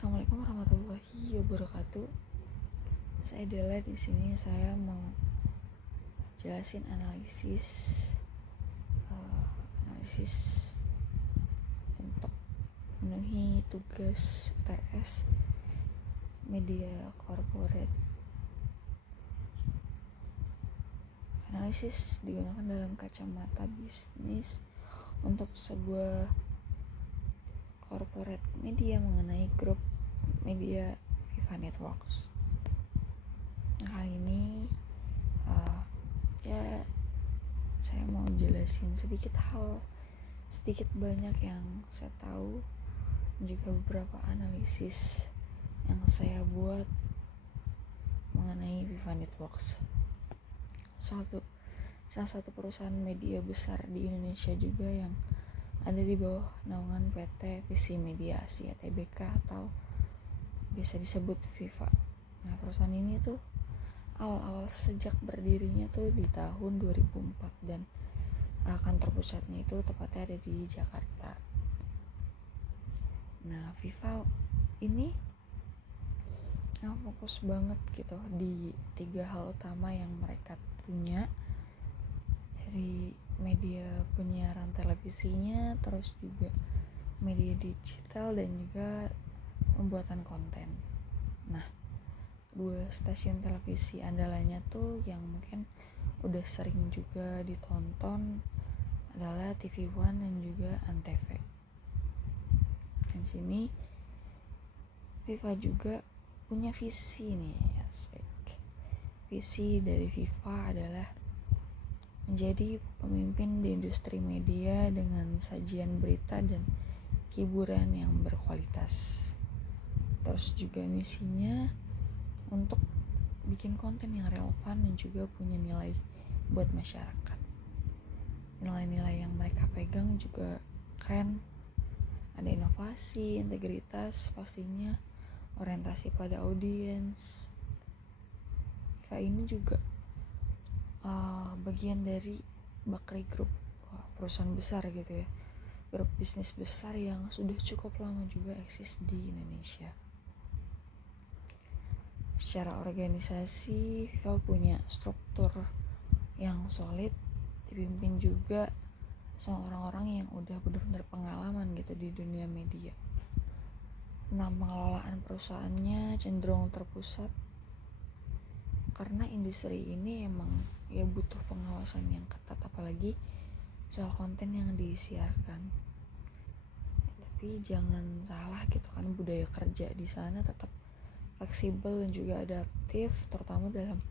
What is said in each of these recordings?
Assalamualaikum warahmatullahi wabarakatuh. Saya Dela, di sini saya mau jelasin analisis untuk memenuhi tugas UTS media corporate. Analisis digunakan dalam kacamata bisnis untuk sebuah corporate media mengenai grup media Viva Networks. Nah, kali ini saya mau jelasin sedikit banyak yang saya tahu, juga beberapa analisis yang saya buat mengenai Viva Networks. Salah satu perusahaan media besar di Indonesia juga yang ada di bawah naungan PT Visi Media Asia Tbk atau bisa disebut Viva. Nah, perusahaan ini tuh awal-awal sejak berdirinya tuh di tahun 2004 dan kantor pusatnya itu tepatnya ada di Jakarta. Nah, Viva ini fokus banget gitu di 3 hal utama yang mereka punya, dari media penyiaran televisinya, terus juga media digital, dan juga pembuatan konten. Nah, 2 stasiun televisi andalannya tuh yang mungkin udah sering juga ditonton adalah TV One dan juga Antv. Di sini Viva juga punya visi nih, asik. Visi dari Viva adalah menjadi pemimpin di industri media dengan sajian berita dan hiburan yang berkualitas. Terus juga misinya untuk bikin konten yang relevan dan juga punya nilai buat masyarakat. Nilai-nilai yang mereka pegang juga keren. Ada inovasi, integritas, pastinya orientasi pada audiens. Viva ini juga bagian dari Bakri Group, perusahaan besar gitu ya, grup bisnis besar yang sudah cukup lama juga eksis di Indonesia. Secara organisasi, Viva punya struktur yang solid, dipimpin juga sama orang-orang yang udah benar-benar pengalaman gitu di dunia media. Nah, pengelolaan perusahaannya cenderung terpusat karena industri ini emang ya butuh pengawasan yang ketat, apalagi soal konten yang disiarkan. Tapi jangan salah gitu kan, budaya kerja di sana tetap fleksibel dan juga adaptif, terutama dalam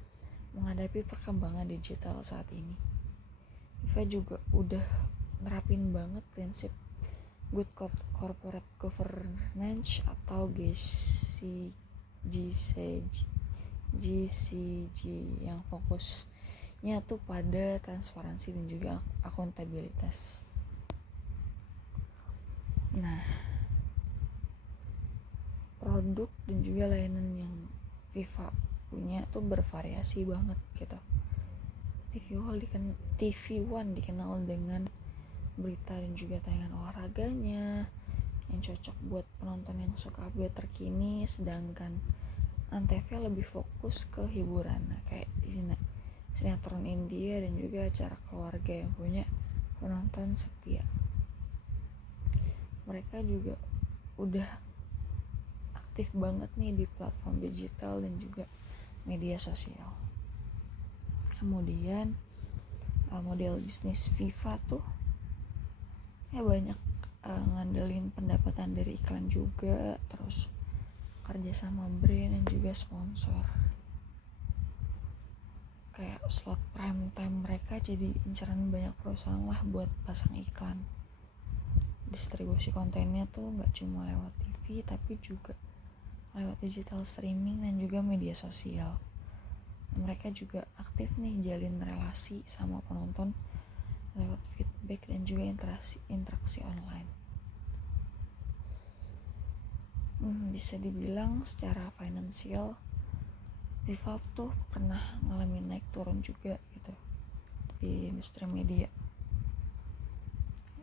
menghadapi perkembangan digital saat ini. Viva juga udah nerapin banget prinsip good corporate governance atau GCG yang fokusnya tuh pada transparansi dan juga akuntabilitas. Nah, produk dan juga layanan yang Viva punya tuh bervariasi banget gitu. TV One dikenal dengan berita dan juga tayangan olahraganya yang cocok buat penonton yang suka update terkini, sedangkan Antv lebih fokus ke hiburan, kayak sinetron India dan juga acara keluarga yang punya penonton setia. Mereka juga udah aktif banget nih di platform digital dan juga media sosial. Kemudian model bisnis Viva tuh ya banyak ngandelin pendapatan dari iklan juga, terus kerja sama brand dan juga sponsor. Kayak slot prime time mereka jadi incaran banyak perusahaan lah buat pasang iklan. Distribusi kontennya tuh gak cuma lewat TV tapi juga lewat digital streaming dan juga media sosial. Mereka juga aktif nih jalin relasi sama penonton lewat feedback dan juga interaksi online. Bisa dibilang secara finansial Viva tuh pernah ngalamin naik turun juga gitu di industri media.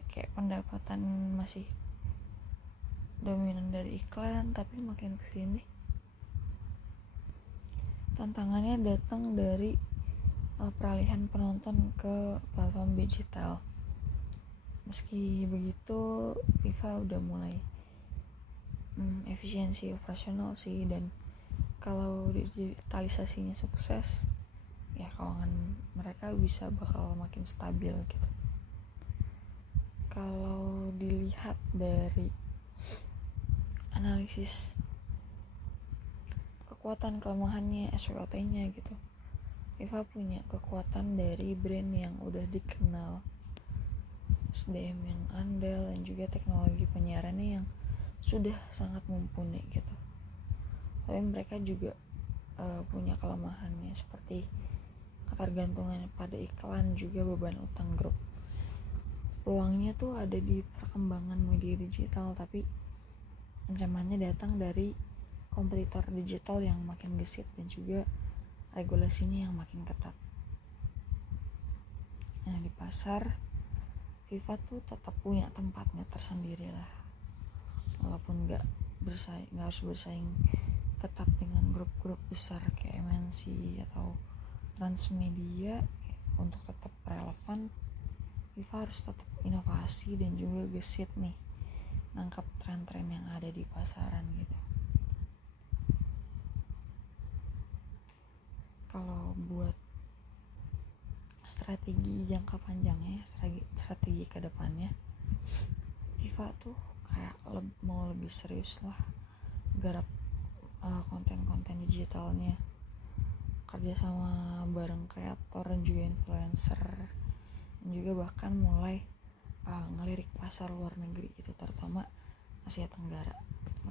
Kayak pendapatan masih dominan dari iklan, tapi makin kesini tantangannya datang dari peralihan penonton ke platform digital. Meski begitu, FIFA udah mulai efisiensi operasional sih, dan kalau digitalisasinya sukses, ya keuangan mereka bakal makin stabil gitu. Kalau dilihat dari analisis kekuatan kelemahannya, SWOT-nya gitu, FIFA punya kekuatan dari brand yang udah dikenal, SDM yang andal, dan juga teknologi penyiarannya yang sudah sangat mumpuni gitu. Tapi mereka juga punya kelemahannya seperti ketergantungan pada iklan, juga beban utang grup. Peluangnya tuh ada di perkembangan media digital, tapi ancamannya datang dari kompetitor digital yang makin gesit dan juga regulasinya yang makin ketat. Nah, di pasar FIFA tuh tetap punya tempatnya tersendiri lah, walaupun nggak harus bersaing ketat dengan grup-grup besar kayak MNC atau Transmedia. Untuk tetap relevan, FIFA harus tetap inovasi dan juga gesit nih nangkap tren-tren yang ada di pasaran gitu. Kalau buat strategi jangka panjangnya, strategi ke depannya, FIFA tuh kayak mau lebih serius lah garap konten-konten digitalnya, kerja sama bareng kreator dan juga influencer, dan juga bahkan mulai ngelirik pasar luar negeri gitu, terutama Asia Tenggara.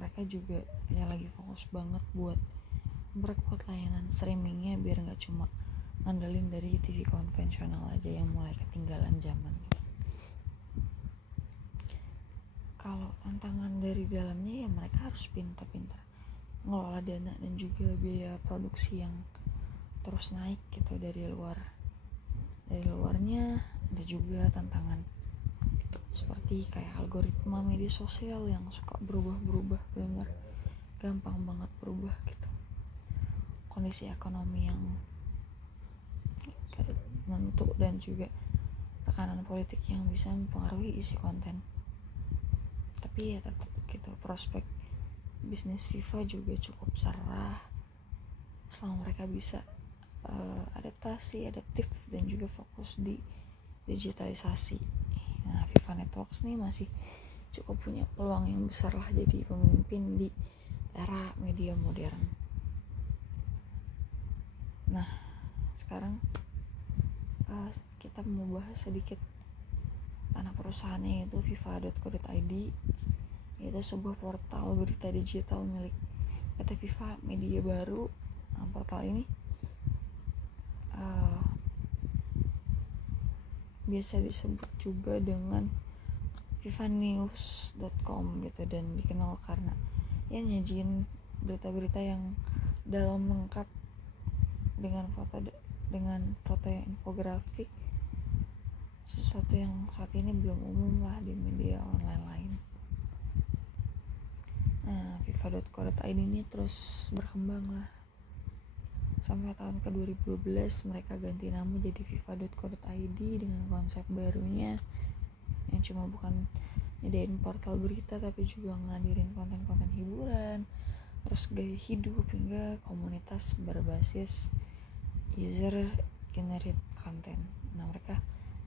Mereka juga ya lagi fokus banget buat memperkuat layanan streamingnya biar nggak cuma ngandelin dari TV konvensional aja yang mulai ketinggalan zaman gitu. Kalau tantangan dari dalamnya, ya mereka harus pintar-pintar ngelola dana dan juga biaya produksi yang terus naik gitu dari luarnya. Ada juga tantangan seperti kayak algoritma media sosial yang suka berubah-berubah, benar gampang banget berubah gitu. Kondisi ekonomi yang menentu dan juga tekanan politik yang bisa mempengaruhi isi konten. Tapi ya tetap gitu, prospek bisnis FIFA juga cukup cerah selama mereka bisa adaptif dan juga fokus di digitalisasi. Nah, FIFA Networks nih masih cukup punya peluang yang besar lah jadi pemimpin di era media modern. Nah, sekarang kita mau bahas sedikit anak perusahaannya, yaitu fifa.co.id, yaitu sebuah portal berita digital milik PT FIFA Media baru. Nah, portal ini biasa disebut juga dengan fifanews.com gitu, dan dikenal karena ya nyajin berita-berita yang dalam lengkap dengan foto yang infografik, sesuatu yang saat ini belum umum lah di media online lain. Nah, fifa.co.id ini terus berkembang lah sampai tahun ke 2012 mereka ganti nama jadi fifa.co.id dengan konsep barunya yang cuma bukan nyediain portal berita, tapi juga ngadirin konten-konten hiburan, terus gaya hidup, hingga komunitas berbasis user generate content. Nah, mereka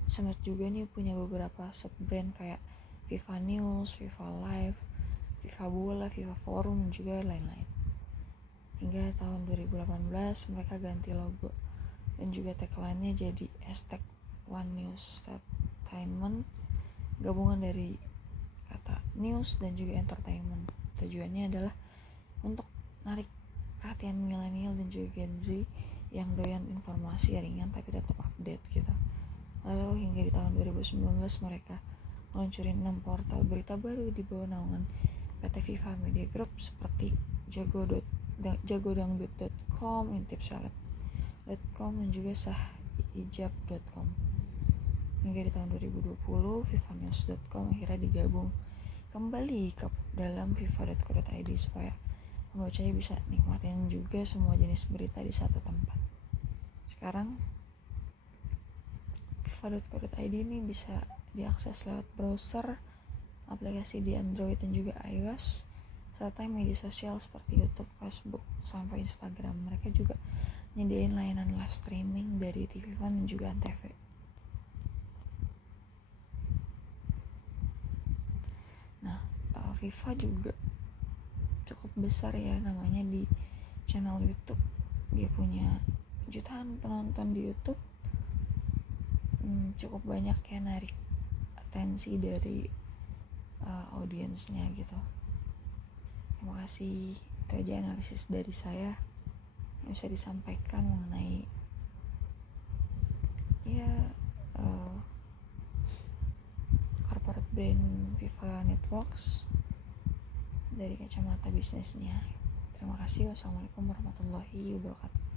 sempat juga nih punya beberapa sub brand kayak FIFA News, FIFA Live, FIFA Bola, FIFA Forum, juga lain-lain. Hingga tahun 2018 mereka ganti logo dan juga tagline-nya jadi #OneNewsEntertainment, gabungan dari kata news dan juga entertainment. Tujuannya adalah untuk narik perhatian milenial dan juga Gen Z yang doyan informasi ringan tapi tetap update gitu. Lalu hingga di tahun 2019 mereka meluncurin 6 portal berita baru di bawah naungan PT FIFA Media Group seperti jagodangdut.com, intipseleb.com, dan juga sahijab.com. Hingga di tahun 2020 fifanews.com akhirnya digabung kembali dalam viva.co.id supaya pembacanya bisa nikmatin juga semua jenis berita di satu tempat. Sekarang viva.co.id ini bisa diakses lewat browser, aplikasi di Android dan juga iOS, serta media sosial seperti YouTube, Facebook, sampai Instagram. Mereka juga nyediain layanan live streaming dari TV One dan juga Antv. Nah, Viva juga cukup besar ya namanya di channel YouTube. Dia punya jutaan penonton di YouTube. Cukup banyak ya narik atensi dari audiensnya gitu. Terima kasih, itu aja analisis dari saya yang bisa disampaikan mengenai corporate brand Viva Networks dari kacamata bisnisnya. Terima kasih. Wassalamualaikum warahmatullahi wabarakatuh.